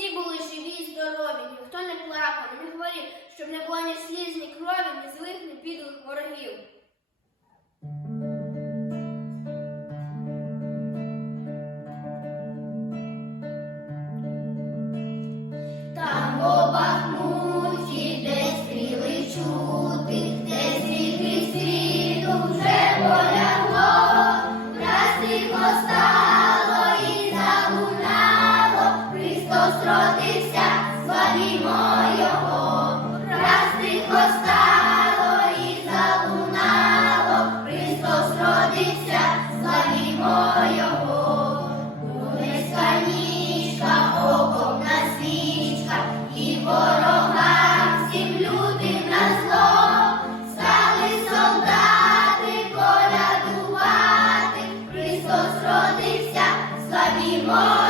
всі були живі і здорові, ніхто не плакав, не хворів, щоб не було ні сліз, ні крові, ні злих, ні підлих ворогів. Його, раз і залунало, Христос родився, славімо Його. Донецька ніжка, окопна свічка, і ворогам всім лютим на зло, стали солдати колядувати, Христос родився, славімо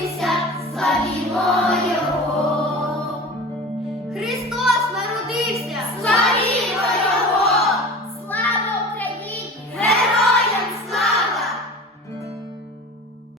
народився, славімо Христос народився.